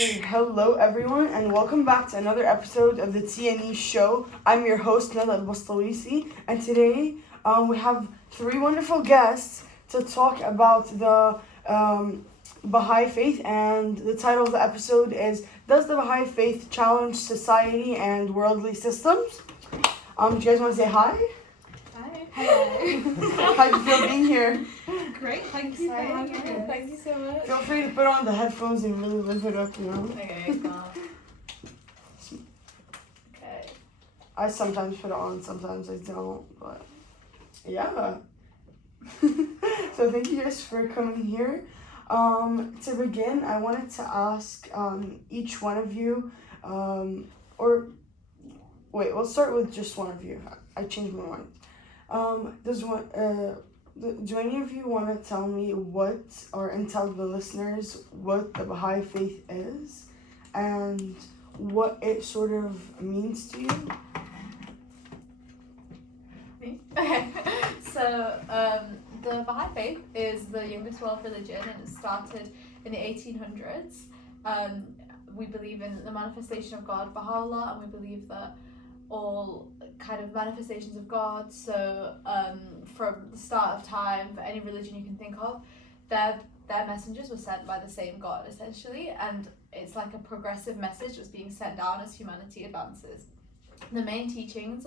Okay, hello everyone, and welcome back to another episode of the TNE show. I'm your host, Nada Al-Bastawisi, and today we have three wonderful guests to talk about the Baha'i faith, and the title of the episode is Does the Baha'i Faith Challenge Society and Worldly Systems? Do you guys want to say hi? Hi. Hello. How do you feel being here? Great, thank you for having us. Thank you so much. Feel free to put on the headphones and really live it up, you know? Okay, cool. Okay. I sometimes put it on, sometimes I don't, but yeah. So thank you guys for coming here. To begin, I wanted to ask each one of you, or wait, we'll start with just one of you. I changed my mind. Do any of you want to tell me and tell the listeners what the Baha'i faith is and what it sort of means to you? Me? Okay. So, the Baha'i faith is the youngest world religion and it started in the 1800s. We believe in the manifestation of God, Baha'u'llah, and we believe that all kind of manifestations of God, so from the start of time, for any religion you can think of, their messengers were sent by the same God, essentially, and it's like a progressive message that's being sent down as humanity advances. The main teachings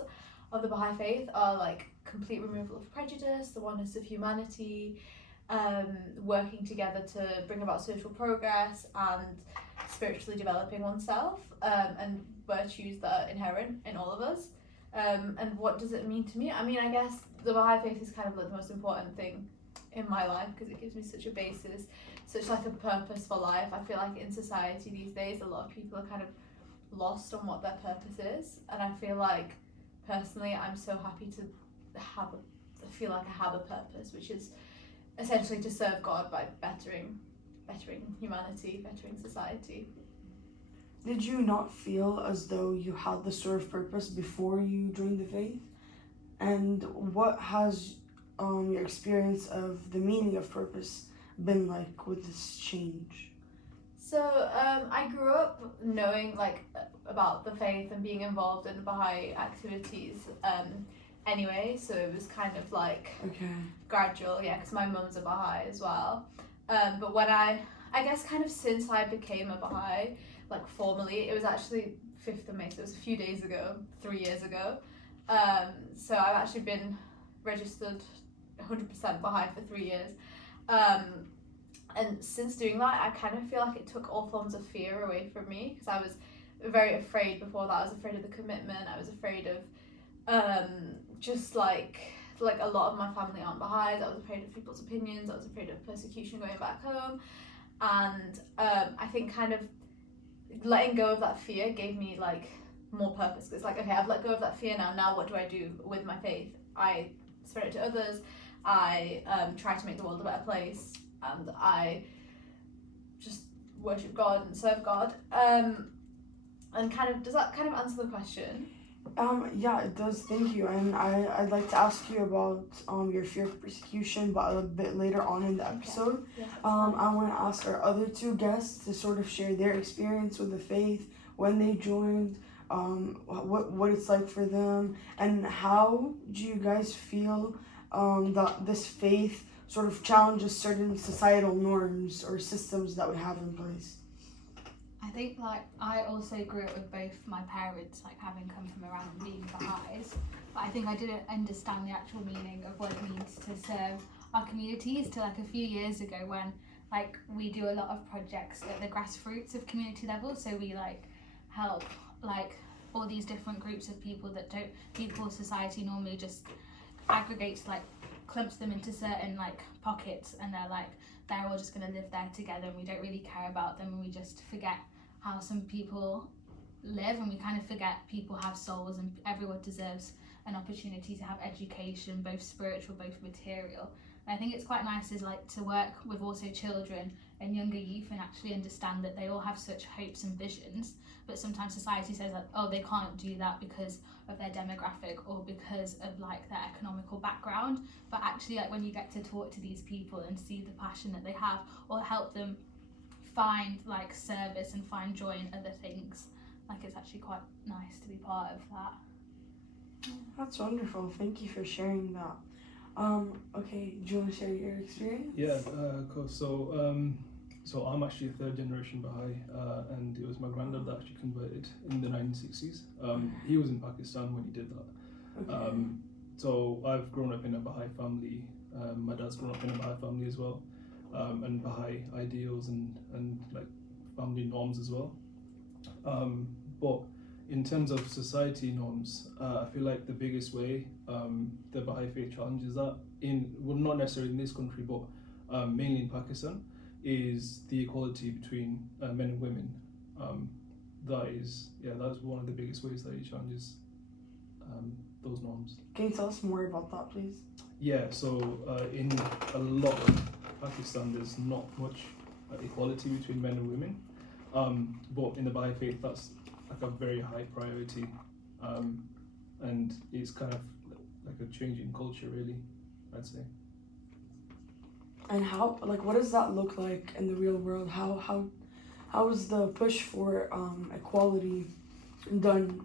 of the Baha'i faith are like complete removal of prejudice, the oneness of humanity, working together to bring about social progress and spiritually developing oneself, and virtues that are inherent in all of us. And what does it mean to me? I mean, I guess the Baha'i faith is kind of like the most important thing in my life because it gives me such a basis, such like a purpose for life. I feel like in society these days a lot of people are kind of lost on what their purpose is, and I feel like personally I'm so happy to feel like I have a purpose, which is essentially to serve God by bettering humanity, bettering society. Did you not feel as though you had this sort of purpose before you joined the faith? And what has your experience of the meaning of purpose been like with this change? So I grew up knowing like about the faith and being involved in Baha'i activities anyway, so it was kind of like gradual, yeah, because my mum's a Baha'i as well. But when I guess kind of since I became a Baha'i, like formally, it was actually 5th of May, so it was a few days ago, 3 years ago. So I've actually been registered 100% Baha'i for 3 years. And since doing that, I kind of feel like it took all forms of fear away from me, because I was very afraid before that. I was afraid of the commitment, I was afraid of just like a lot of my family aren't Baha'is. I was afraid of people's opinions, I was afraid of persecution going back home, and I think kind of letting go of that fear gave me like more purpose. It's like, okay, I've let go of that fear now what do I do with my faith? I spread it to others, I try to make the world a better place, and I just worship God and serve God. And kind of, does that kind of answer the question? Yeah, it does. Thank you. And I'd like to ask you about your fear of persecution, but a bit later on in the episode. Okay. Yeah, I want to ask our other two guests to sort of share their experience with the faith, when they joined, what it's like for them, and how do you guys feel that this faith sort of challenges certain societal norms or systems that we have in place? I think like I also grew up with both my parents like having come from around and being Baha'is, but I think I didn't understand the actual meaning of what it means to serve our communities till like a few years ago, when like we do a lot of projects at the grassroots of community level, so we like help like all these different groups of people that society normally just aggregates, like clumps them into certain like pockets, and they're all just going to live there together, and we don't really care about them, and we just forget how some people live, and we kind of forget people have souls and everyone deserves an opportunity to have education, both spiritual, both material. And I think it's quite nice to work with also children and younger youth and actually understand that they all have such hopes and visions, but sometimes society says like, oh, they can't do that because of their demographic or because of like their economical background. But actually, like when you get to talk to these people and see the passion that they have, or help them find like service and find joy in other things. Like it's actually quite nice to be part of that. That's wonderful. Thank you for sharing that. Okay, do you want to share your experience? Yeah, of course. So I'm actually a third generation Baha'i, and it was my granddad that actually converted in the 1960s. He was in Pakistan when he did that. Okay. So I've grown up in a Baha'i family. My dad's grown up in a Baha'i family as well, and Baha'i ideals and like family norms as well. But in terms of society norms, I feel like the biggest way the Baha'i faith challenges that not necessarily in this country, but mainly in Pakistan, is the equality between men and women. That's one of the biggest ways that he challenges those norms. Can you tell us more about that, please? Yeah, so in a lot of Pakistan, there's not much equality between men and women, but in the Baha'i faith, that's like a very high priority, and it's kind of like a change in culture, really, I'd say. And how, like, what does that look like in the real world? How is the push for equality done?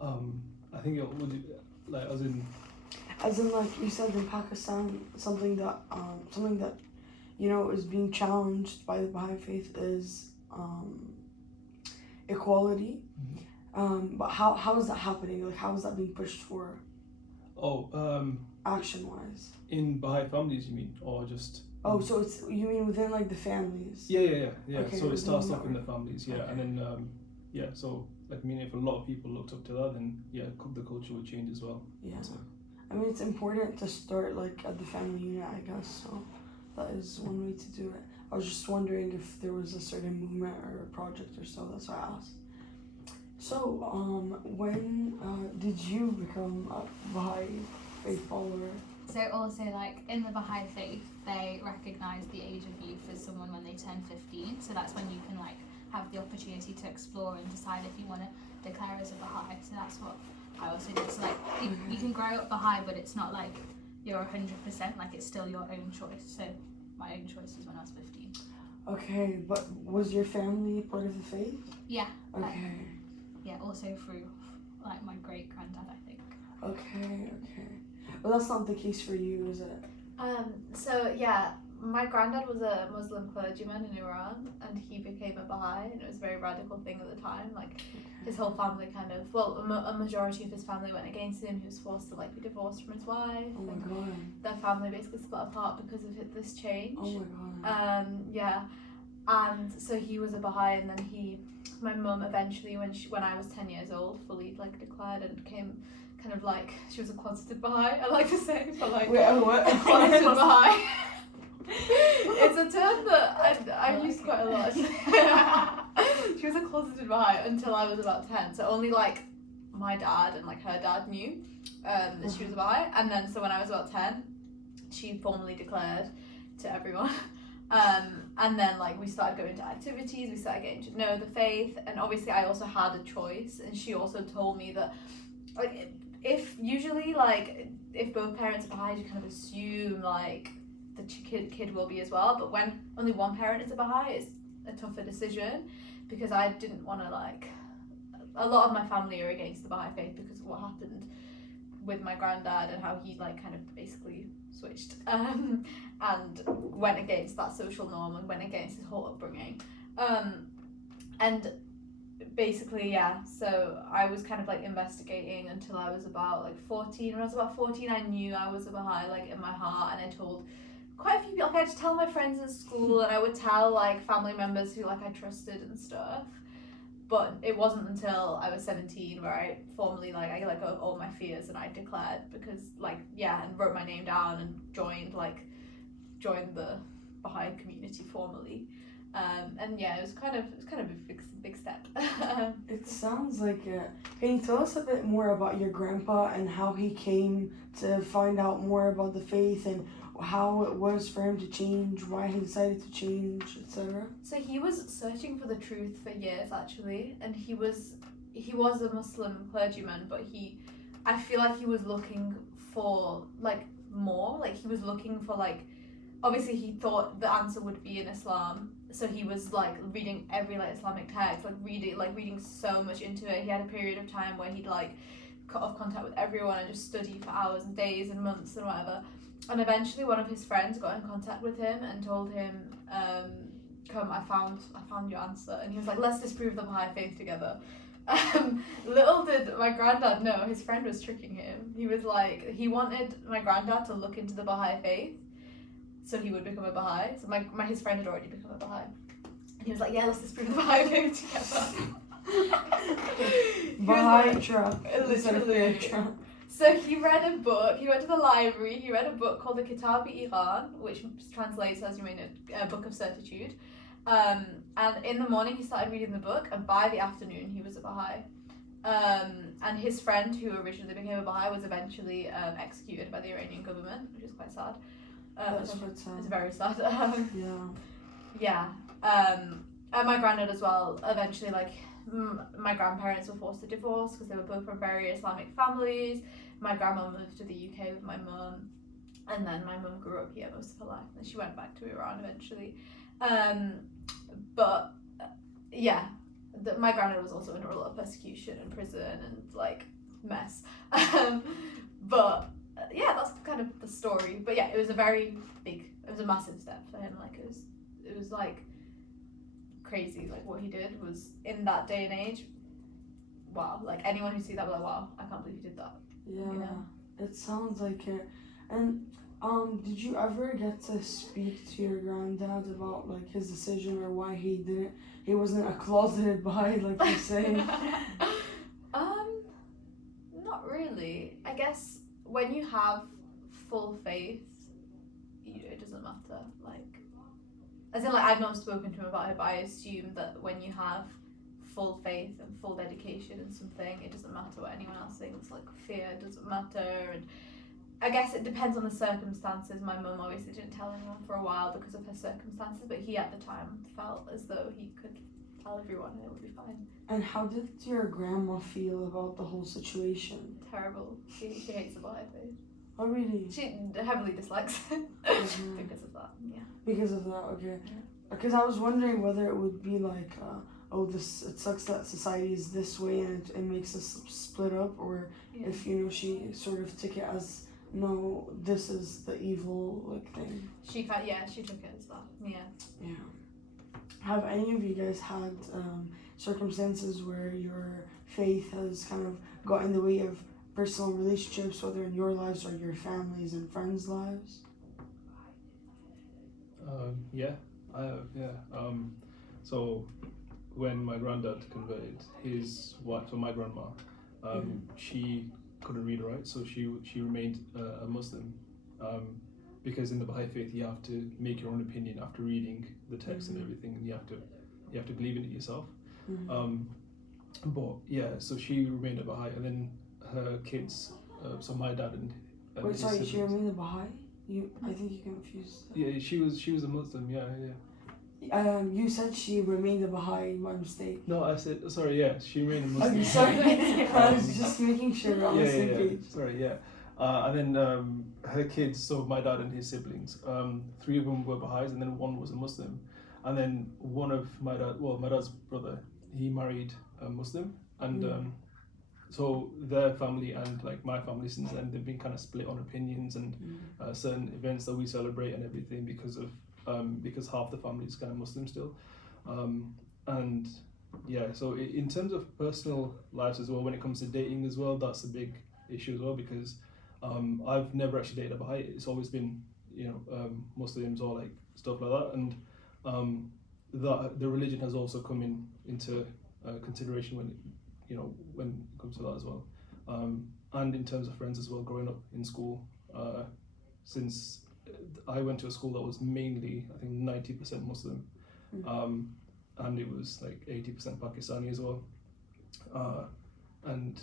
I think it would, like, as in like you said in Pakistan, something that you know is being challenged by the Baha'i faith is equality. But how is that happening? Like, how is that being pushed for? Action wise. In Baha'i families, you mean, or just? Oh, so you mean within like the families? Yeah. Okay, So it starts off in right. the families, yeah, Okay. and then so like, I mean, if a lot of people looked up to that, then yeah, the culture would change as well. Yeah. So. I mean, it's important to start like at the family unit, I guess. So that is one way to do it. I was just wondering if there was a certain movement or a project or so. That's why I asked. So, when did you become a Baha'i faith follower? So also like in the Baha'i faith, they recognise the age of youth as someone when they turn 15. So that's when you can like have the opportunity to explore and decide if you want to declare as a Baha'i. So that's what I also did. So like you can grow up Baha'i, but it's not like you're 100%, like it's still your own choice. So my own choice was when I was 15. Okay, but was your family part of the faith? Yeah. Okay. Yeah, also through like my great granddad, I think. Okay. Well, that's not the case for you, is it? So yeah, my granddad was a Muslim clergyman in Iran, and he became a Baha'i, and it was a very radical thing at the time. Like his whole family kind of, well, a majority of his family went against him. He was forced to like be divorced from his wife. Oh my and god. Their family basically split apart because of this change. Oh my god. Yeah, and so he was a Baha'i, and then my mum eventually, when I was 10 years old, fully like declared and became kind of like, she was a closeted Baha'i, I like to say, but like Wait, what? a closeted Baha'i. It's a term that I've used quite a lot. She was a closeted Baha'i until I was about 10, so only like my dad and like her dad knew that she was a Baha'i, and then so when I was about 10, she formally declared to everyone. And then like we started going to activities, we started getting to know the faith, and obviously I also had a choice, and she also told me that like if both parents are Baha'i, you kind of assume like the kid will be as well, but when only one parent is a Baha'i, it's a tougher decision, because I didn't want to like, a lot of my family are against the Baha'i faith because of what happened with my granddad and how he like kind of basically switched and went against that social norm and went against his whole upbringing, and basically so I was kind of like investigating until I was about like 14. When I was about 14, I knew I was a Baha'i like in my heart, and I told quite a few people. Like, I had to tell my friends at school, and I would tell like family members who like I trusted and stuff. But it wasn't until I was 17 where I formally I let go of all my fears and I declared, because and wrote my name down and joined the Baha'i community formally. It was kind of a big step. It sounds like it. Can you tell us a bit more about your grandpa and how he came to find out more about the faith, and how it was for him to change, why he decided to change, etc.? So he was searching for the truth for years actually, and he was a Muslim clergyman, but I feel like he was looking for like more, like he was looking for like obviously he thought the answer would be in Islam, so he was like reading every like Islamic text, like reading so much into it. He had a period of time where he'd like cut off contact with everyone and just study for hours and days and months and whatever. And eventually one of his friends got in contact with him and told him, come, I found your answer. And he was like, let's disprove the Baha'i faith together. Little did my granddad know, his friend was tricking him. He was like, he wanted my granddad to look into the Baha'i faith so he would become a Baha'i. So his friend had already become a Baha'i. And he was like, yeah, let's disprove the Baha'i faith together. Baha'i trap. Literally. So he read a book, he went to the library, he read a book called the Kitab-i-Iran, which translates as, you mean, a book of certitude. And in the morning he started reading the book, and by the afternoon he was a Baha'i. And his friend, who originally became a Baha'i, was eventually executed by the Iranian government, which is quite sad. That's quite sad. It's very sad. Yeah. And my granddad as well, eventually, like, my grandparents were forced to divorce because they were both from very Islamic families. My grandma moved to the UK with my mum, and then my mum grew up here most of her life, and she went back to Iran eventually. But yeah, my granddad was also under a lot of persecution and prison and like mess. But yeah, that's kind of the story. But yeah, it was a massive step for him. Like it was like crazy. Like what he did was, in that day and age, wow. Like anyone who sees that will be like, wow, I can't believe he did that. Yeah, you know? It sounds like it. And did you ever get to speak to your granddad about like his decision or why he wasn't a closeted Baha'i like you say? Not really. I guess when you have full faith, it doesn't matter. Like, as in, like, I've not spoken to him about it, but I assume that when you have full faith and full dedication in something, it doesn't matter what anyone else thinks. Like, fear doesn't matter, and I guess it depends on the circumstances. My mum obviously didn't tell anyone for a while because of her circumstances, but he at the time felt as though he could tell everyone and it would be fine. And how did your grandma feel about the whole situation? Terrible. She hates the Baha'i faith. Oh really? She heavily dislikes it Mhm. because of that. Yeah. Because of that, okay. Yeah. Because I was wondering whether it would be like, it sucks that society is this way and it makes us split up, or Yeah. if she sort of took it as, no, this is the evil like thing. She took it as that. Yeah. Yeah. Have any of you guys had circumstances where your faith has kind of got in the way of personal relationships, whether in your lives or your families and friends' lives? Yeah, I have. Yeah. So when my granddad converted, his wife, so my grandma, she couldn't read or write, so she remained a Muslim. Because in the Baha'i faith, you have to make your own opinion after reading the text and everything, and you have to believe in it yourself. But yeah, so she remained a Baha'i, and then her kids, so my dad and Wait, his sorry, she siblings- remained a Baha'i? I think you confused. Yeah, she was a Muslim. Yeah. You said she remained a Baha'i, my mistake. No, I said sorry. Yeah, she remained a Muslim. I'm sorry, I was just making sure we're on the same yeah. page. Sorry, yeah. And then her kids, so my dad and his siblings, 3 of them were Baha'is, and then 1 was a Muslim. And then one of my dad's brother, he married a Muslim, and so their family and like my family since then, they've been kind of split on opinions and certain events that we celebrate and everything because half the family is kind of Muslim still, and yeah. So in terms of personal lives as well, when it comes to dating as well, that's a big issue as well because I've never actually dated a Baha'i. It's always been Muslims or like stuff like that, and that the religion has also come into consideration when it comes to that as well, and in terms of friends as well. Growing up in school, since I went to a school that was mainly, I think, 90% Muslim, and it was like 80% Pakistani as well. And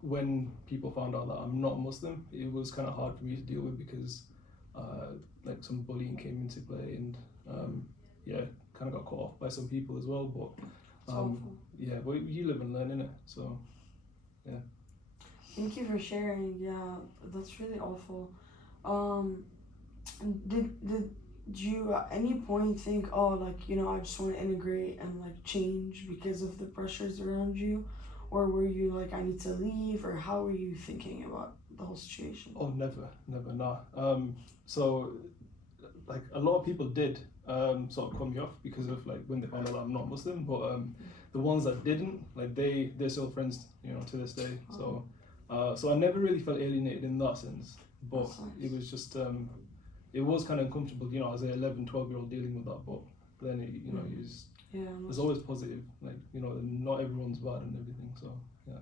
when people found out that I'm not Muslim, it was kind of hard for me to deal with because like some bullying came into play, and kind of got caught off by some people as well. But yeah, but you live and learn, innit? So yeah. Thank you for sharing. Yeah, that's really awful. Did do you at any point think, oh, like, you know, I just want to integrate and like change because of the pressures around you? Or were you like, I need to leave? Or how were you thinking about the whole situation? Oh, never, nah. So, like, a lot of people did sort of cut me off because of like when they found out that I'm not Muslim, but the ones that didn't, like, they're still friends, you know, to this day. So, so I never really felt alienated in that sense, but That's nice. it was just it was kind of uncomfortable, you know, as an 11, 12-year-old dealing with that, but then it, you know, there's always positive, like, you know, not everyone's bad and everything, so yeah.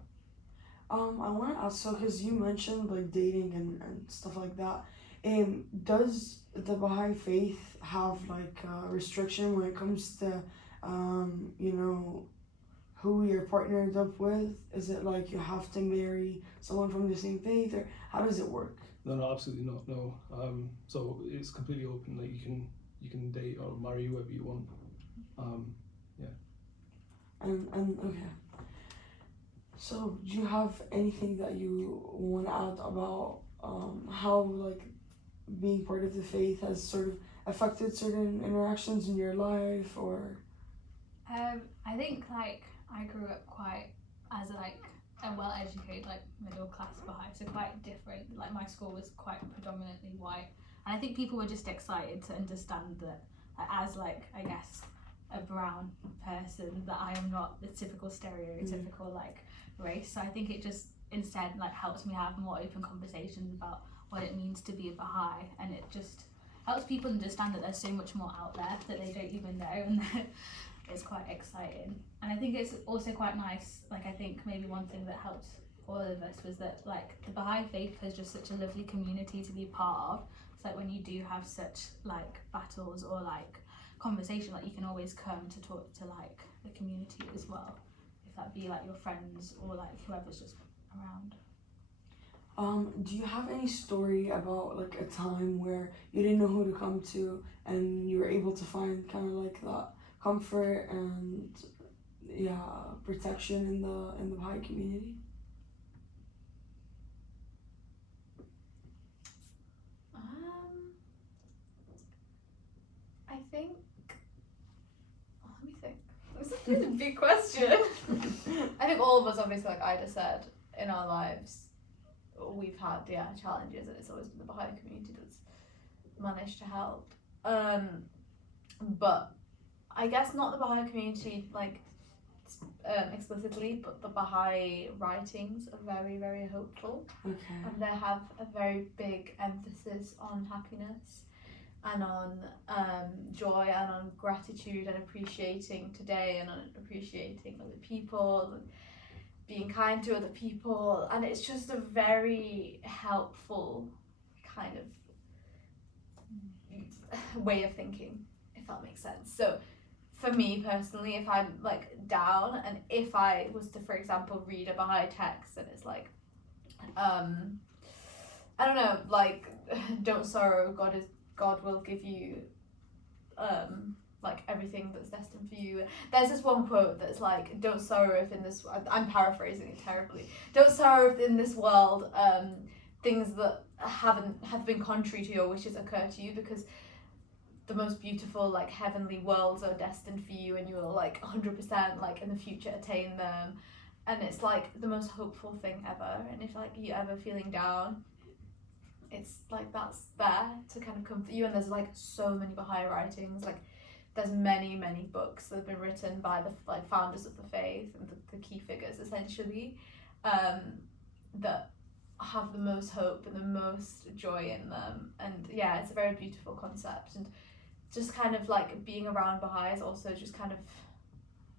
I want to ask, so because you mentioned like dating and stuff like that, does the Baha'i faith have like a restriction when it comes to, you know, who you're partnered up with? Is it like you have to marry someone from the same faith, or how does it work? No, absolutely not. No. So it's completely open. Like you can date or marry whoever you want. Yeah. And okay. So do you have anything that you want to add about how like being part of the faith has sort of affected certain interactions in your life, or? I think like I grew up quite as like a well-educated like middle-class Baha'i, so quite different. Like my school was quite predominantly white, and I think people were just excited to understand that as like I guess a brown person that I am not the typical stereotypical like race. So I think it just instead like helps me have more open conversations about what it means to be a Baha'i, and it just helps people understand that there's so much more out there that they don't even know, and that it's quite exciting. And I think it's also quite nice, like I think maybe one thing that helped all of us was that like the Baha'i faith is just such a lovely community to be part of. It's like when you do have such like battles or like conversation, like you can always come to talk to like the community as well, if that be like your friends or like whoever's just around. Do you have any story about like a time where you didn't know who to come to and you were able to find kind of like that comfort and protection in the Baha'i community? I think. Let me think. This is a really big question. I think all of us, obviously, like Ida said, in our lives, we've had challenges, and it's always been the Baha'i community that's managed to help. But I guess not the Baha'i community like explicitly, but the Baha'i writings are very, very hopeful. Okay. And they have a very big emphasis on happiness and on joy and on gratitude and appreciating today and on appreciating other people and being kind to other people, and it's just a very helpful kind of way of thinking, if that makes sense. So for me personally, if I'm like down and if I was to, for example, read a Baha'i text and it's like I don't know, like don't sorrow, God will give you like everything that's destined for you. There's this one quote that's like, don't sorrow if in this, I'm paraphrasing it terribly, don't sorrow if in this world things that have been contrary to your wishes occur to you, because the most beautiful like heavenly worlds are destined for you and you will like 100% like in the future attain them. And it's like the most hopeful thing ever. And if like you're ever feeling down, it's like that's there to kind of comfort you. And there's like so many Baha'i writings, like there's many books that have been written by the like founders of the faith and the key figures essentially, that have the most hope and the most joy in them. And yeah, it's a very beautiful concept. And just kind of like being around Baha'is, also just kind of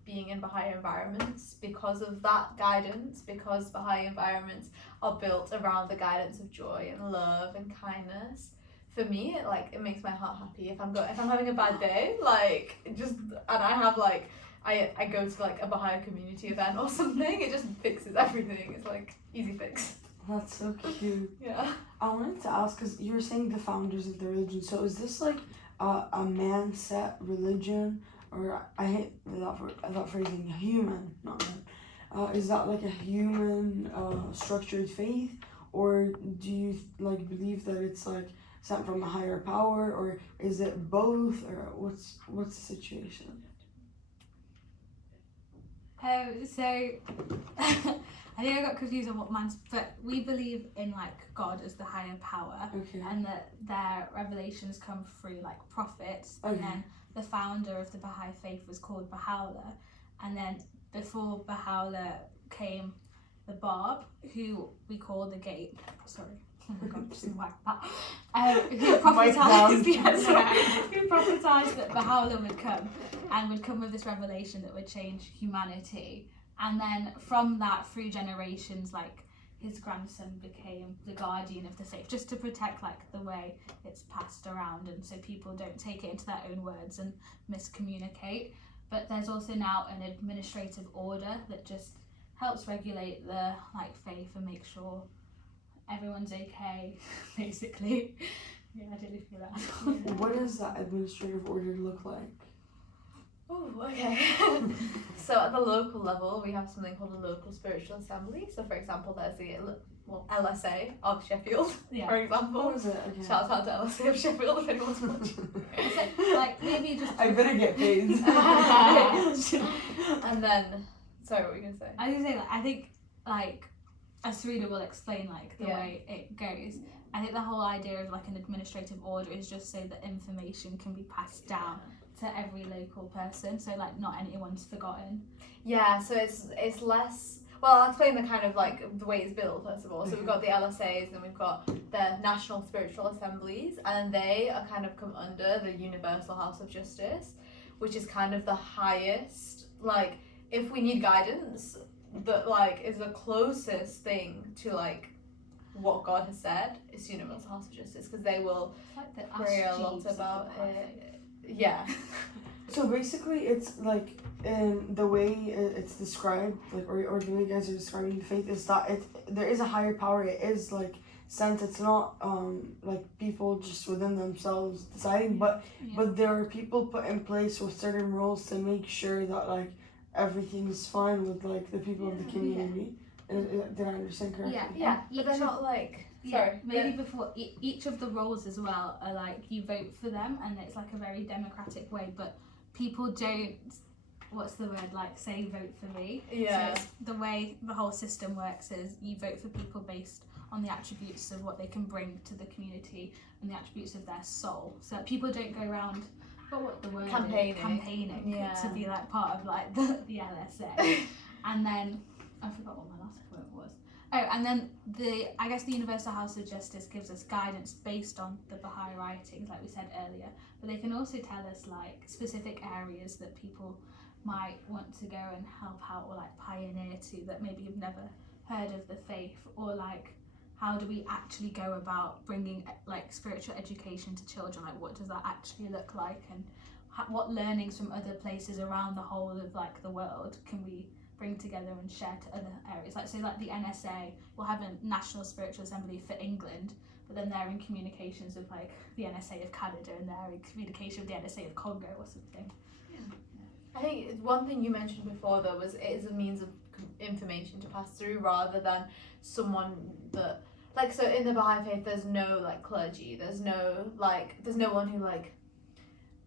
being in Baha'i environments because of that guidance, because Baha'i environments are built around the guidance of joy and love and kindness. For me, it makes my heart happy. If I'm having a bad day, like just, and I have like I go to like a Baha'i community event or something, it just fixes everything. It's like easy fix. That's so cute. Yeah. I wanted to ask, because you were saying the founders of the religion, so is this like a man set religion, or I hate that phrasing, human, not man. Is that like a human structured faith, or do you like believe that it's like sent from a higher power, or is it both, or what's the situation? So I think I got confused on what man's, but we believe in like God as the higher power, Okay. and that their revelations come through like prophets, Okay. and then the founder of the Baha'i faith was called Baha'u'llah, and then before Baha'u'llah came the Bab, who we call the gate. Sorry. Oh my god, just whack that. Who prophesized, who prophesized that Baha'u'llah would come and would come with this revelation that would change humanity. And then from that, through generations, like his grandson became the guardian of the faith, just to protect like the way it's passed around, and so people don't take it into their own words and miscommunicate. But there's also now an administrative order that just helps regulate the like faith and make sure everyone's okay, basically. Yeah, I don't know if you know that. What does that administrative order look like? Oh, okay. So at the local level, we have something called a local spiritual assembly. So for example, there's the LSA of Sheffield, Yeah. for example. What is it? Okay. Shout out to LSA of Sheffield if anyone's watching. So, like maybe just. I better get paid. And then, sorry, what were you gonna say? I was gonna say, like, I think like as Sarita will explain like the way it goes. I think the whole idea of like an administrative order is just so that information can be passed down to every local person, so like not anyone's forgotten. Yeah, so it's less. Well, I'll explain the kind of like the way it's built first of all. So we've got the LSAs and we've got the National Spiritual Assemblies, and they are kind of come under the Universal House of Justice, which is kind of the highest. Like, if we need guidance, that like is the closest thing to like what God has said, is Universal House of Justice, because they will It's like the pray a Ask lot Jeeves of the about Baha'i it. faith. Yeah. So basically, it's like the way it's described, like or the way you guys are describing the faith is that there is a higher power. It is like sent. It's not like people just within themselves deciding, but there are people put in place with certain rules to make sure that like everything is fine with like the people of the community. Did I understand correctly? Yeah, but they're not like. Sorry. Maybe before each of the roles as well are like you vote for them, and it's like a very democratic way, but people don't, what's the word, like say vote for me. Yeah. So it's the way the whole system works is you vote for people based on the attributes of what they can bring to the community and the attributes of their soul. So that people don't go around, what the word Campaigning. is, campaigning to be like part of like the LSA. And then I forgot what my last point was. Oh, and then I guess the Universal House of Justice gives us guidance based on the Baha'i writings, like we said earlier. But they can also tell us like specific areas that people might want to go and help out or like pioneer to, that maybe you've never heard of the faith, or like how do we actually go about bringing like spiritual education to children? Like what does that actually look like, and what learnings from other places around the whole of like the world can we bring together and share to other areas? Like, so like the NSA will have a National Spiritual Assembly for England, but then they're in communications with like the NSA of Canada, and they're in communication with the NSA of Congo or something. I think one thing you mentioned before though was it is a means of information to pass through, rather than someone that like, so in the Baha'i faith there's no like clergy, there's no one who like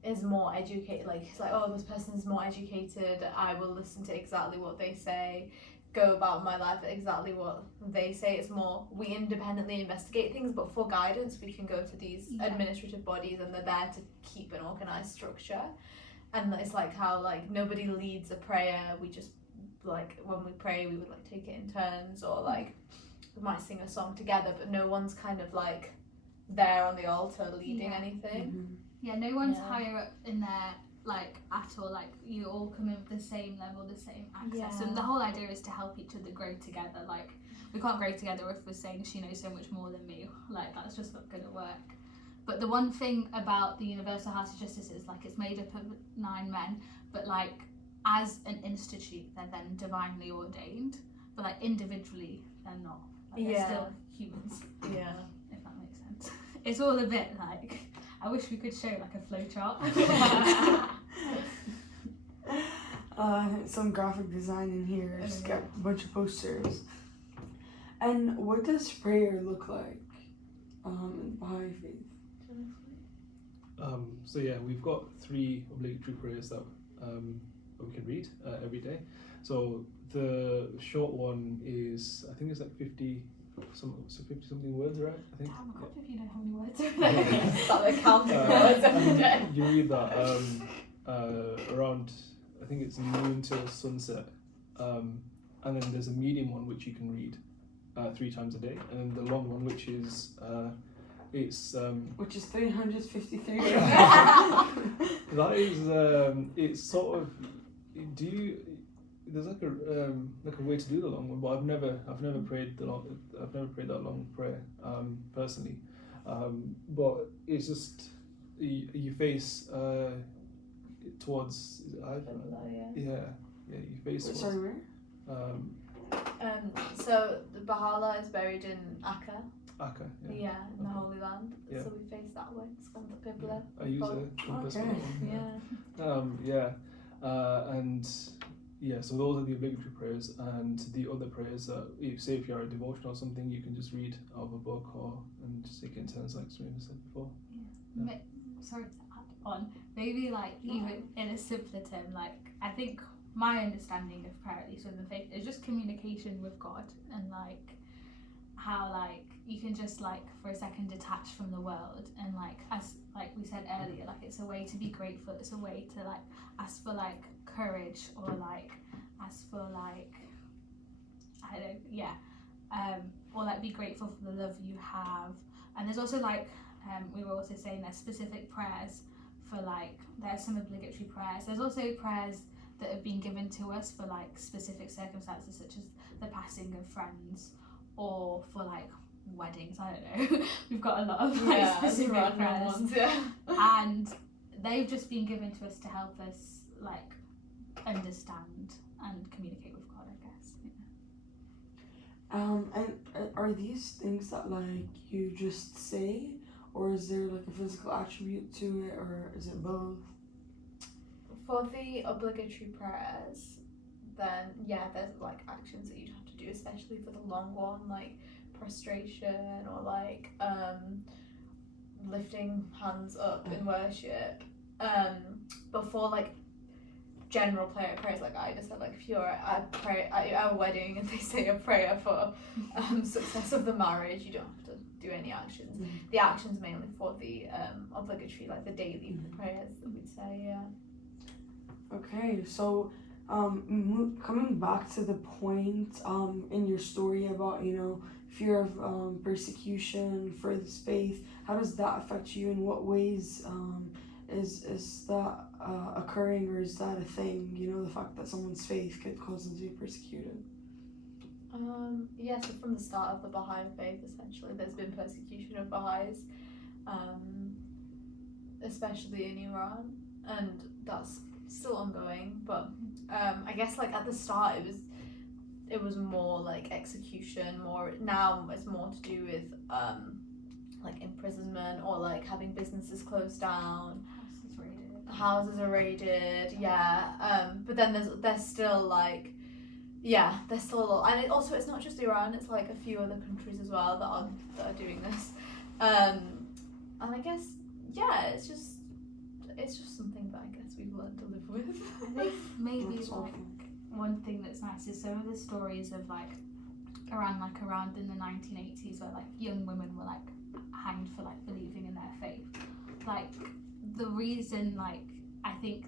is more educated, like it's like, oh, this person's more educated, I will listen to exactly what they say, go about my life at exactly what they say. It's more we independently investigate things, but for guidance we can go to these administrative bodies, and they're there to keep an organized structure. And it's like how like nobody leads a prayer, we just like when we pray we would like take it in turns, or like we might sing a song together, but no one's kind of like there on the altar leading anything. Mm-hmm. Yeah, no one's higher up in there like at all. Like you all come in with the same level, the same access, and the whole idea is to help each other grow together. Like we can't grow together if we're saying she knows so much more than me. Like that's just not gonna work. But the one thing about the Universal House of Justice is like it's made up of 9 men, but like as an institute they're then divinely ordained, but like individually they're not. Like, they're still humans. Yeah. If that makes sense. It's all a bit like, I wish we could show like a flowchart. Some graphic design in here. Just got a bunch of posters. And what does prayer look like in Baha'i faith? So yeah, we've got 3 obligatory prayers that we can read every day. So the short one is, I think it's like 50 something words, right? I think. Damn, I can't believe you know how many words are Start counting words every day. You read that around, I think it's noon till sunset, and then there's a medium one which you can read 3 times a day, and then the long one which is Which is 353. that is it's sort of, there's like a way to do the long one, but I've never prayed that long prayer personally, but it's just you face towards you face towards, Sorry, where? So the Baha'i is buried in Akka. Akka, Yeah, in the Holy Land. Yeah. So we face that way. It's called the Qibla. I use a compass for Okay. that one, and so those are the obligatory prayers, and the other prayers that, if you're a devotion or something, you can just read out of a book and just take it in turns, like Serena said before. Sorry to add on, maybe like even in a simpler term, like I think my understanding of prayer, at least in the faith, is just communication with God, and like how like you can just like for a second detach from the world, and like as like we said earlier, like it's a way to be grateful, it's a way to like ask for like courage, or like ask for like or like be grateful for the love you have. And there's also like we were also saying there's specific prayers for like, there's some obligatory prayers, there's also prayers that have been given to us for like specific circumstances, such as the passing of friends, or for like weddings, I don't know. We've got a lot of like specific prayers ones, and they've just been given to us to help us like understand and communicate with God, I guess. And are these things that like you just say, or is there like a physical attribute to it, or is it both? For the obligatory prayers, then there's like actions that you'd have to do, especially for the long one, like prostration, or like lifting hands up in worship. Before like general prayers, like I just said, like if you're at a wedding and they say a prayer for success of the marriage, you don't have to do any actions. The actions mainly for the obligatory, like the daily prayers that we'd say. Okay, so coming back to the point in your story about, fear of persecution for this faith, how does that affect you? In what ways is that occurring, or is that a thing? The fact that someone's faith could cause them to be persecuted. So from the start of the Baha'i faith, essentially, there's been persecution of Baha'is, especially in Iran, and that's still ongoing. But I guess like at the start it was more like execution. Now it's more to do with like imprisonment, or like having businesses closed down, houses are raided. But then there's still like there's still a lot, and it's not just Iran, it's like a few other countries as well that are doing this, and I guess it's just something that I guess we've learned to live with. I think maybe That's like awful. one thing that's nice is some of the stories of like around in the 1980s, where like young women were like hanged for like believing in their faith. Like the reason, like I think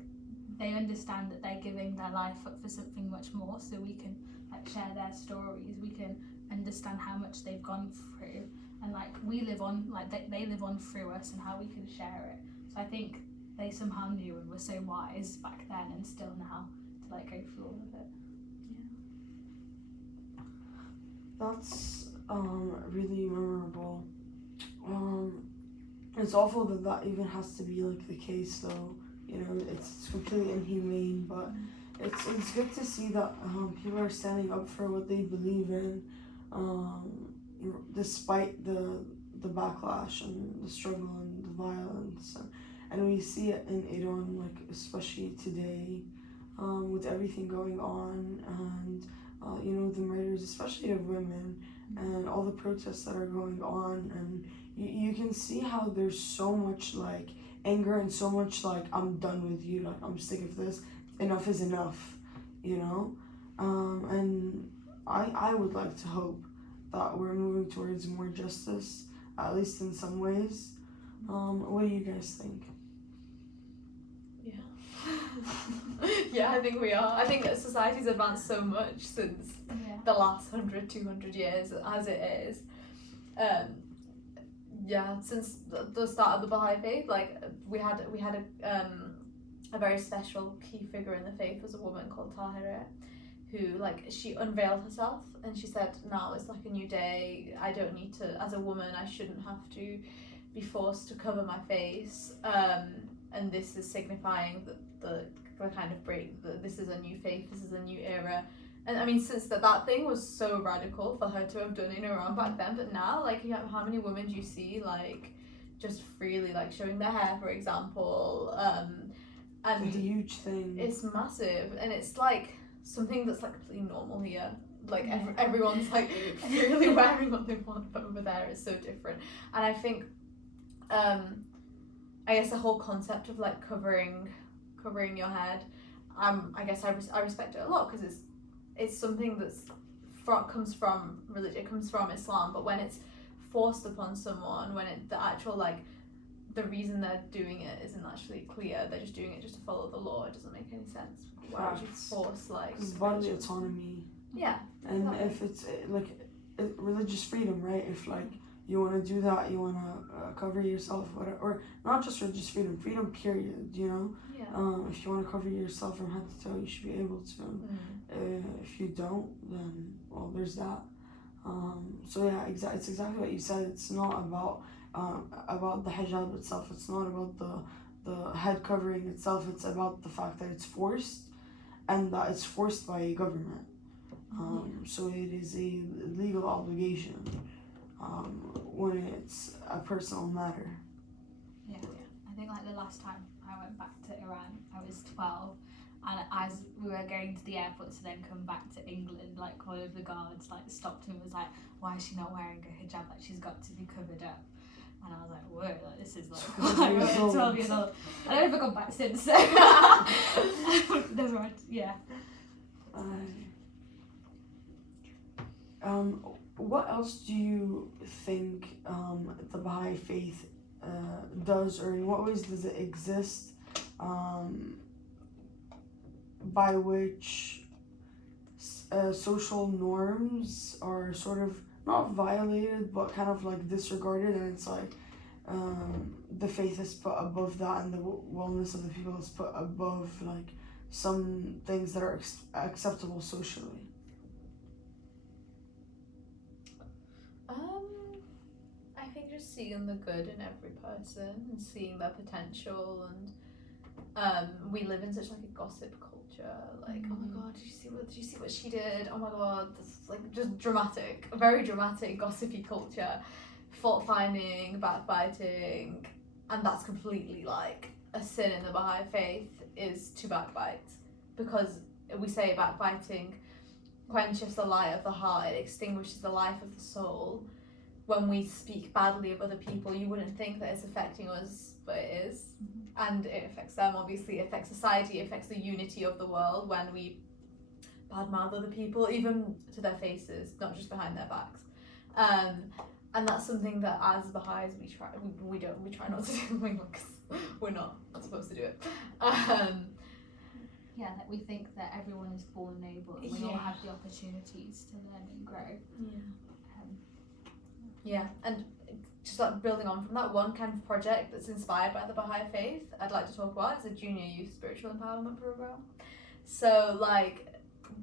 they understand that they're giving their life up for something much more, so we can like share their stories, we can understand how much they've gone through, and like we live on, like they live on through us, and how we can share it. So I think they somehow knew and were so wise back then, and still now, to like go through all of it. That's really memorable. It's awful that even has to be like the case, though. It's completely inhumane, but it's good to see that people are standing up for what they believe in, despite the backlash and the struggle and the violence, and we see it in Iran, like especially today, with everything going on, and the murders, especially of women, and all the protests that are going on, and you can see how there's so much like anger and so much like I'm done with you, like I'm sick of this. Enough is enough, you know. And I would like to hope that we're moving towards more justice, at least in some ways. What do you guys think? Yeah, I think we are. I think that society's advanced so much since the last 100, 200 years as it is. Since the start of the Baha'i faith, like we had a very special key figure in the faith was a woman called Tahira, who like she unveiled herself and she said, now it's like a new day. I don't need to, as a woman, I shouldn't have to be forced to cover my face. And this is signifying that the kind of break, that this is a new faith, this is a new era. And I mean, since that thing was so radical for her to have done in Iran back then, but now, like, you know, how many women do you see, like, just freely, like, showing their hair, for example, and It's a huge thing. it's massive, and it's, like, something that's, like, completely normal here. Like, everyone's, like, freely wearing what they want, but over there it's so different. And I think, I guess the whole concept of, like, covering your head, I guess I respect it a lot, because it's something that's comes from religion, it comes from Islam, but when it's forced upon someone, when the actual, like, the reason they're doing it isn't actually clear, they're just doing it just to follow the law, it doesn't make any sense. Why would you force, like... It's bodily autonomy. Yeah. And exactly. if it's, like, religious freedom, right? If, like, you want to do that, you want to cover yourself, whatever, or not just religious freedom period, you know? Yeah. If you want to cover yourself from head to toe, you should be able to. If you don't, then, well, there's that. So yeah, it's exactly what you said. It's not about the hijab itself. It's not about the head covering itself. It's about the fact that it's forced, and that it's forced by a government. So it is a legal obligation when it's a personal matter. Yeah. I think like the last time I went back to Iran, I was 12, and as we were going to the airport to then come back to England, like one of the guards like stopped and was like, "Why is she not wearing a hijab? Like she's got to be covered up." And I was like, "Whoa, like, this is like 12 years old." I don't know if I've gone back since. So that's right. Yeah. What else do you think the Baha'i faith does, or in what ways does it exist, by which social norms are sort of not violated but kind of like disregarded, and it's like the faith is put above that and the wellness of the people is put above like some things that are acceptable socially? I think just seeing the good in every person and seeing their potential, and we live in such like a gossip culture. Like, oh my god, did you see what she did? Oh my god, this is like just dramatic, a very dramatic gossipy culture, fault finding, backbiting, and that's completely like a sin in the Baha'i faith is to backbite, because we say backbiting quenches the light of the heart, it extinguishes the life of the soul. When we speak badly of other people, you wouldn't think that it's affecting us, but it is. And it affects them, obviously, it affects society, it affects the unity of the world when we badmouth other people, even to their faces, not just behind their backs. And that's something that as Baha'is we try not to do, because we're not supposed to do it. Yeah, like we think that everyone is born able and we all have the opportunities to learn and grow. Yeah, and just like building on from that, one kind of project that's inspired by the Baha'i faith I'd like to talk about is a junior youth spiritual empowerment program. So like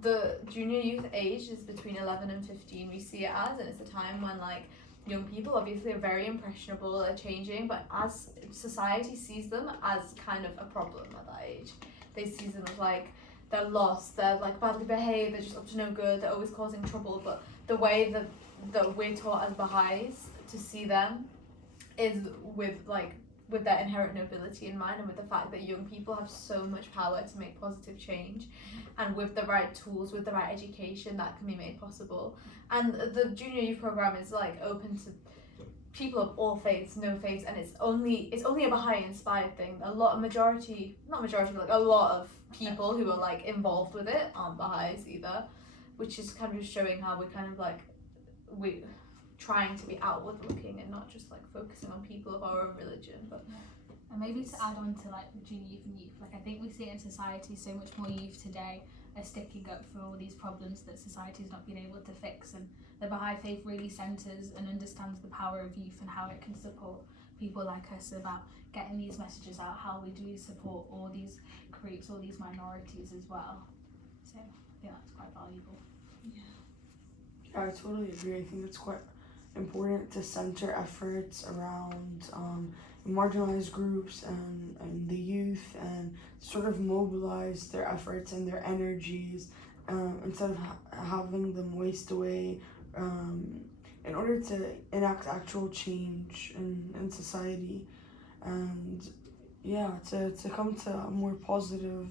the junior youth age is between 11 and 15 we see it as, and it's a time when like young people obviously are very impressionable, they're changing, but as society sees them as kind of a problem at that age. They see them as like they're lost, they're like badly behaved, they're just up to no good, they're always causing trouble. But the way that we're taught as Baha'is to see them is with their inherent nobility in mind, and with the fact that young people have so much power to make positive change, and with the right tools, with the right education, that can be made possible. And the junior youth program is like open people of all faiths, no faiths, and it's only a Baha'i inspired thing. A lot of people who are like involved with it aren't Baha'is either, which is kind of just showing how we're kind of like we trying to be outward looking and not just like focusing on people of our own religion. But and maybe to add on to like between youth and youth, like I think we see it in society so much more youth today are sticking up for all these problems that society's not been able to fix, and the Baha'i faith really centres and understands the power of youth and how it can support people like us about getting these messages out, how we do support all these groups, all these minorities as well. So I think that's quite valuable. Yeah, I totally agree. I think it's quite important to center efforts around marginalized groups and the youth, and sort of mobilize their efforts and their energies instead of having them waste away in order to enact actual change in society, and yeah, to come to a more positive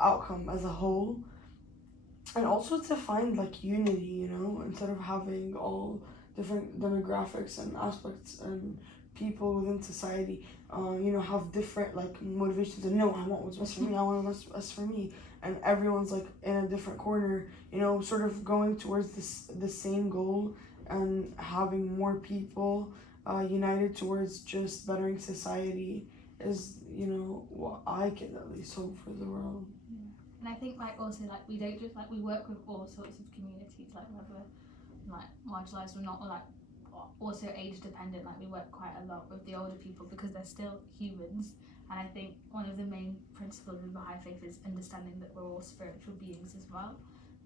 outcome as a whole, and also to find like unity, instead of having all different demographics and aspects and people within society have different like motivations, and no, I want what's best for me, I want what's best for me, and everyone's like in a different corner, sort of going towards the same goal, and having more people united towards just bettering society is what I can at least hope for the world. And I think like also like we don't just like we work with all sorts of communities, like whether like marginalised or not, or like also age dependent. Like we work quite a lot with the older people because they're still humans, and I think one of the main principles of Baha'i faith is understanding that we're all spiritual beings as well,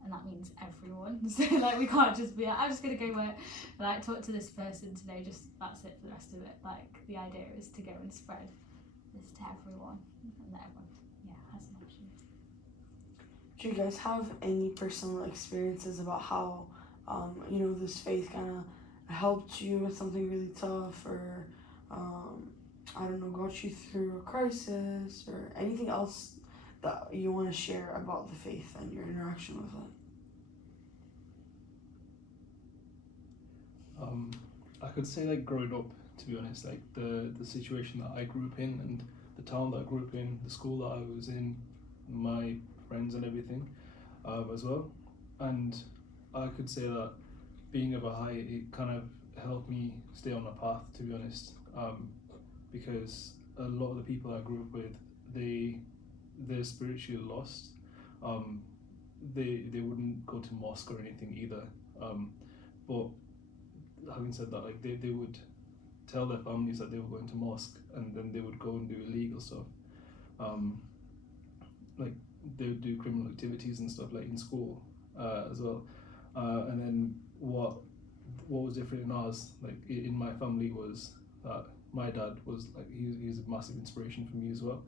and that means everyone. So like we can't just be like, I'm just gonna go work, like talk to this person today, just that's it for the rest of it. Like the idea is to go and spread this to everyone, and that everyone has an option. Do you guys have any personal experiences about how this faith kind of helped you with something really tough, or I don't know, got you through a crisis, or anything else that you want to share about the faith and your interaction with it? I could say like growing up, to be honest, like the situation that I grew up in, and the town that I grew up in, the school that I was in, my friends and everything as well. And I could say that being a Baha'i, it kind of helped me stay on a path, to be honest, because a lot of the people I grew up with, they're spiritually lost. They wouldn't go to mosque or anything either, but having said that, like they would tell their families that they were going to mosque, and then they would go and do illegal stuff, like they would do criminal activities and stuff like in school as well, and then what was different in ours, like in my family, was that my dad was like he's a massive inspiration for me as well.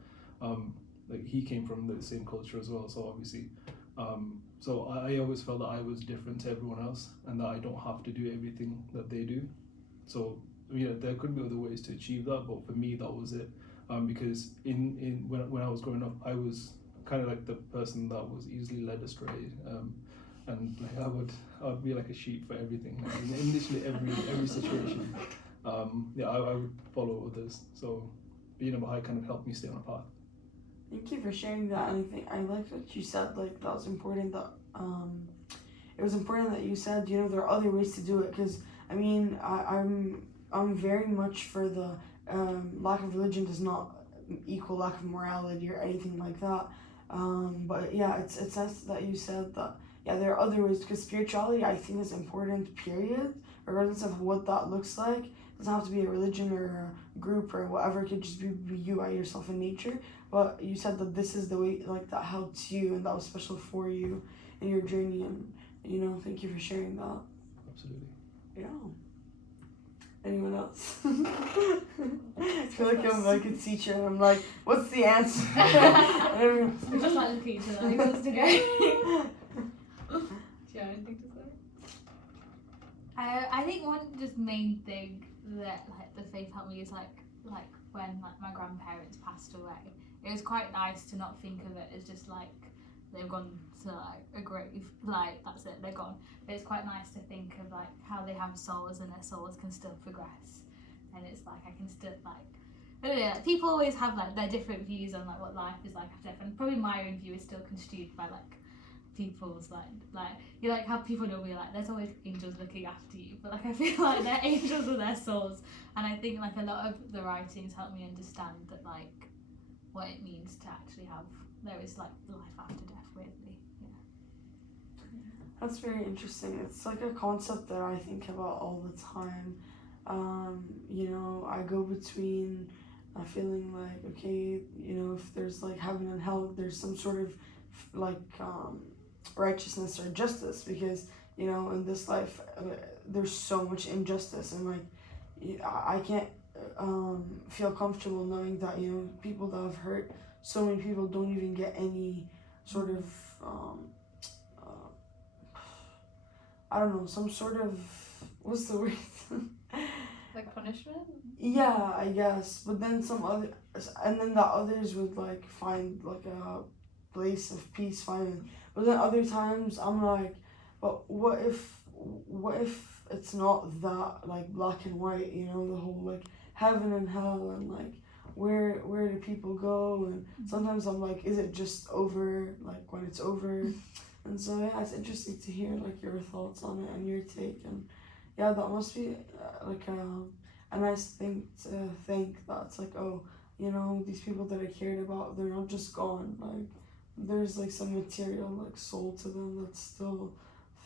Like he came from the same culture as well, so obviously so I always felt that I was different to everyone else, and that I don't have to do everything that they do. So there could be other ways to achieve that, but for me that was it, because when I was growing up, I was kind of like the person that was easily led astray, and like I would be like a sheep for everything, like in literally every situation. I would follow others, so being a Baha'i kind of helped me stay on a path. Thank you for sharing that. And I think I liked what you said, like that was important, that it was important that you said there are other ways to do it, because I'm very much for the lack of religion does not equal lack of morality or anything like that, but yeah, it's nice that you said that there are other ways, because spirituality I think is important, period, regardless of what that looks like. It doesn't have to be a religion or a group or whatever, it could just be you by yourself in nature. But you said that this is the way like that helped you, and that was special for you in your journey, and thank you for sharing that. Absolutely. Yeah. Anyone else? I feel like I'm like a teacher and I'm like, what's the answer? We're just like looking at each other, who wants to go? Do you have anything to say? I think one just main thing that like the faith helped me is like when like my grandparents passed away. It was quite nice to not think of it as just like they've gone to like a grave, like that's it, they're gone. But it's quite nice to think of like how they have souls and their souls can still progress, and it's like I can still like, I don't know, like, people always have like their different views on like what life is like after death, and probably my own view is still construed by like people's like you like how people know me like there's always angels looking after you, but like I feel like they're angels with their souls, and I think like a lot of the writings help me understand that like what it means to actually have there is like life after death, weirdly. That's very interesting. It's like a concept that I think about all the time. You know, I go between feeling like, okay, you know, if there's like heaven and hell, there's some sort of like righteousness or justice, because, you know, in this life there's so much injustice, and like I can't feel comfortable knowing that, you know, people that have hurt so many people don't even get any sort of I don't know, some sort of, what's the word? Like punishment? Yeah, I guess. But then and then the others would like find like a place of peace finally. But then other times I'm like, but what if it's not that like black and white, you know, the whole like heaven and hell, and like where do people go? And sometimes I'm like, is it just over like when it's over? And so yeah, it's interesting to hear like your thoughts on it and your take, and yeah, that must be like a nice thing to think that it's like, oh, you know, these people that I cared about, they're not just gone, like there's like some material like soul to them that's still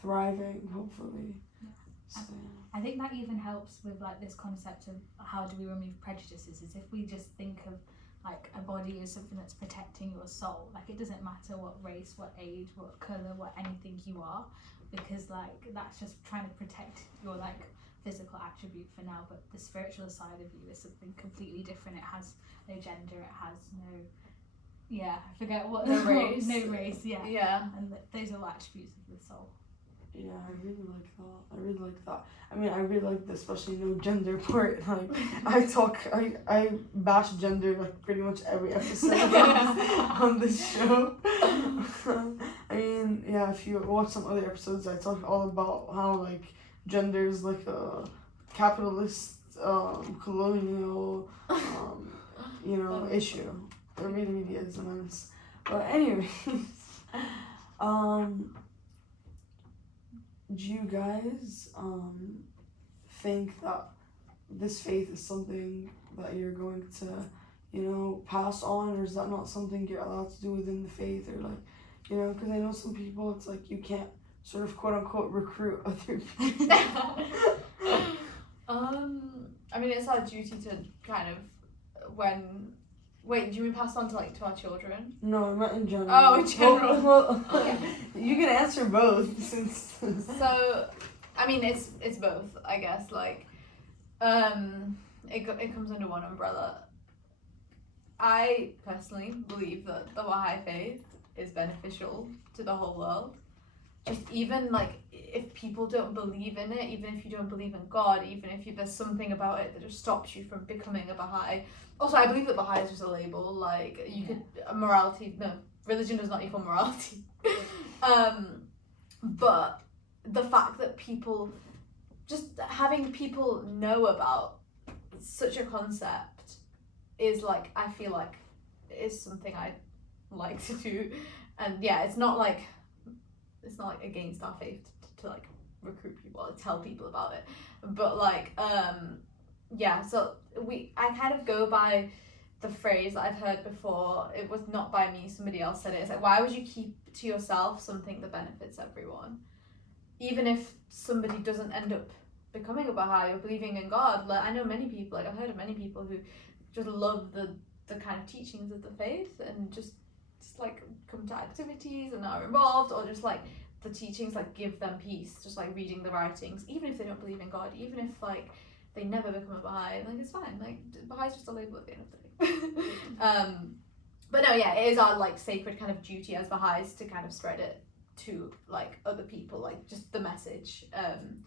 thriving, hopefully. So, I think that even helps with like this concept of how do we remove prejudices, is if we just think of like a body as something that's protecting your soul, like it doesn't matter what race, what age, what colour, what anything you are, because like that's just trying to protect your like physical attribute for now, but the spiritual side of you is something completely different. It has no gender, it has no, yeah, I forget what no race. No race, yeah. Yeah. And those are all attributes of the soul. yeah, I really like that. I mean, I really like the especially no gender part. Like, I bash gender like pretty much every episode on this show. I mean, yeah, if you watch some other episodes, I talk all about how like gender is like a capitalist, colonial, you know, issue. It really is a menace. But anyways, do you guys think that this faith is something that you're going to, you know, pass on, or is that not something you're allowed to do within the faith, or like, you know, because I know some people it's like you can't sort of quote unquote recruit other people. I mean, it's our duty to kind of Wait, do you mean pass on to like to our children? No, not in general. Oh, in general. Well, Okay. You can answer both since. So, I mean, it's both, I guess. Like, it comes under one umbrella. I personally believe that the Baha'i faith is beneficial to the whole world. Just even like if people don't believe in it, even if you don't believe in God, even if there's something about it that just stops you from becoming a Baha'i. Also, I believe that Baha'i is just a label. Like you could religion does not equal morality. But the fact that just having people know about such a concept is like, I feel like is something I'd like to do. And yeah, it's not like against our faith to like recruit people or tell people about it, but like yeah, so I kind of go by the phrase that I've heard before. It was not by me, somebody else said it. It's like, why would you keep to yourself something that benefits everyone, even if somebody doesn't end up becoming a Baha'i or believing in God? Like I know many people, like I've heard of many people who just love the kind of teachings of the faith and just like come to activities and are involved, or just like the teachings like give them peace, just like reading the writings, even if they don't believe in God, even if like they never become a Baha'i, like it's fine, like Baha'is just a label at the end of the day. But no, yeah, it is our like sacred kind of duty as Baha'is to kind of spread it to like other people, like just the message, and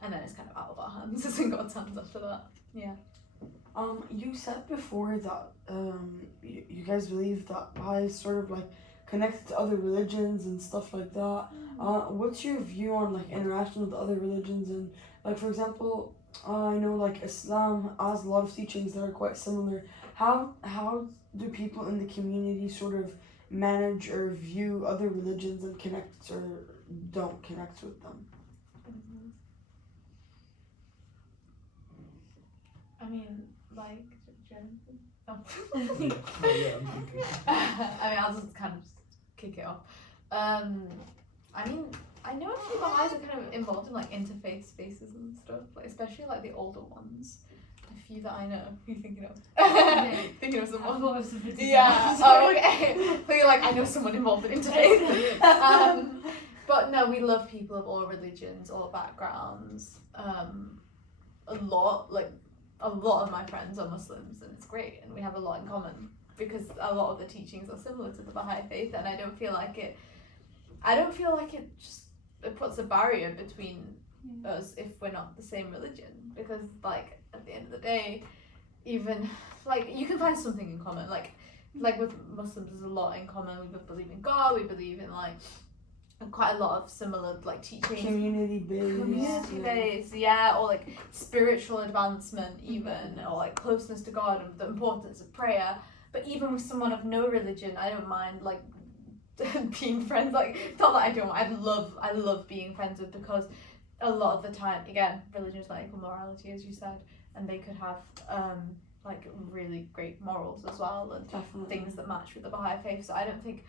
then it's kind of out of our hands. It's in God's hands after that. Yeah. You said before that you guys believe that Baha'is sort of like connected to other religions and stuff like that. What's your view on like interaction with other religions? And like, for example, I know like Islam has a lot of teachings that are quite similar. How do people in the community sort of manage or view other religions and connect or don't connect with them? I mean, like, Jonathan? Oh. I'm thinking. I mean, I'll just kind of kick it off. I mean, I know a few Baha'is are kind of involved in like interfaith spaces and stuff, like especially like the older ones. A few that I know. Who are you thinking of? Thinking of someone. I thought it was something Yeah. Oh, okay. So you're like, I know someone involved in interfaith. But no, we love people of all religions, all backgrounds. A lot of my friends are Muslims, and it's great, and we have a lot in common because a lot of the teachings are similar to the Baha'i faith, and I don't feel like it just puts a barrier between us if we're not the same religion, because like at the end of the day, even like you can find something in common, like with Muslims there's a lot in common. We both believe in God, we believe in like quite a lot of similar like teachings, community based, or like spiritual advancement even, or like closeness to God and the importance of prayer. But even with someone of no religion, I don't mind like being friends. Like, not that I don't, I love being friends with, because a lot of the time, again, religion is not equal morality, as you said, and they could have like really great morals as well, and things that match with the Baha'i faith. So I don't think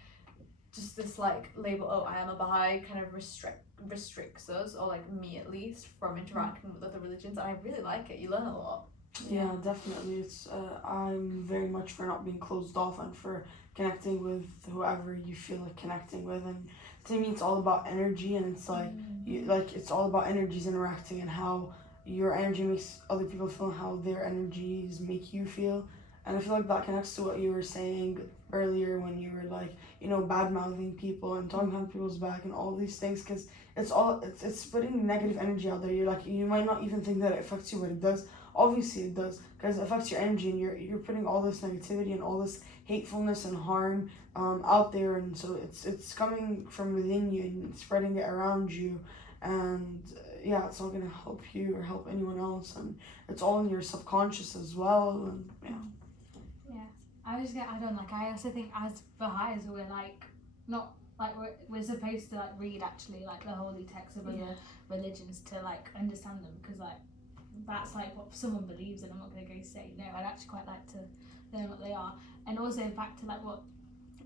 just this like label, oh, I am a Baha'i, kind of restricts us, or like me at least, from interacting with other religions. And I really like it. You learn a lot. Yeah, definitely. It's I'm very much for not being closed off and for connecting with whoever you feel like connecting with. And to me, it's all about energy, and it's like it's all about energies interacting and how your energy makes other people feel, and how their energies make you feel. And I feel like that connects to what you were saying earlier when you were like, bad mouthing people and talking behind people's back and all these things, because it's putting negative energy out there. You're like, you might not even think that it affects you, but it does. Obviously it does, because it affects your energy, and you're putting all this negativity and all this hatefulness and harm out there, and so it's coming from within you and spreading it around you, and it's not gonna help you or help anyone else, and it's all in your subconscious as well, and I was gonna add on, like, I also think as Baha'is we're like not like we're supposed to like read actually like the holy texts of other religions to like understand them, because like that's like what someone believes in. I'm not gonna go say no. I'd actually quite like to learn what they are. And also back to like what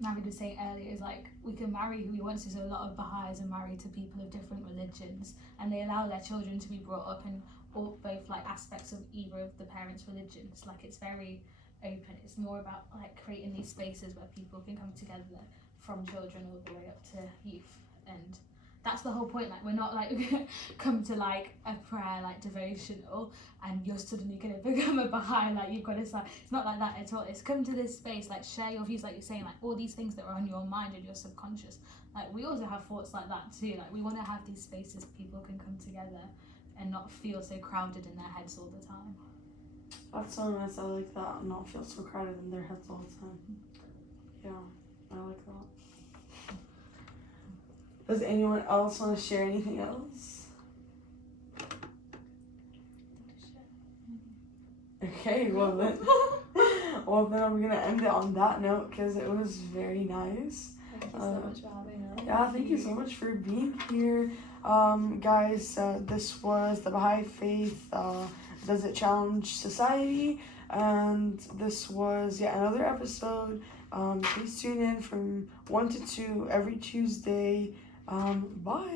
Navid was saying earlier, is like we can marry who we want to. So a lot of Baha'is are married to people of different religions, and they allow their children to be brought up in both like aspects of either of the parents' religions. Like, it's very open. It's more about like creating these spaces where people can come together from children all the way up to youth, and that's the whole point. Like, we're not like come to like a prayer like devotional and you're suddenly gonna become a Baha'i, like you've got to start. It's not like that at all. It's come to this space, like share your views, like you're saying, like all these things that are on your mind and your subconscious. Like, we also have thoughts like that too. Like, we want to have these spaces people can come together and not feel so crowded in their heads all the time. That's so nice. I like that. Not feel so crowded in their heads all the time. Yeah, I like that. Does anyone else want to share anything else? Okay, well then I'm gonna end it on that note, because it was very nice. Thank you so much for having us. Yeah, thank you so much for being here. Guys, this was the Baha'i Faith Does It Challenge Society, and this was yet another episode. Please tune in from 1 to 2 every Tuesday. Bye.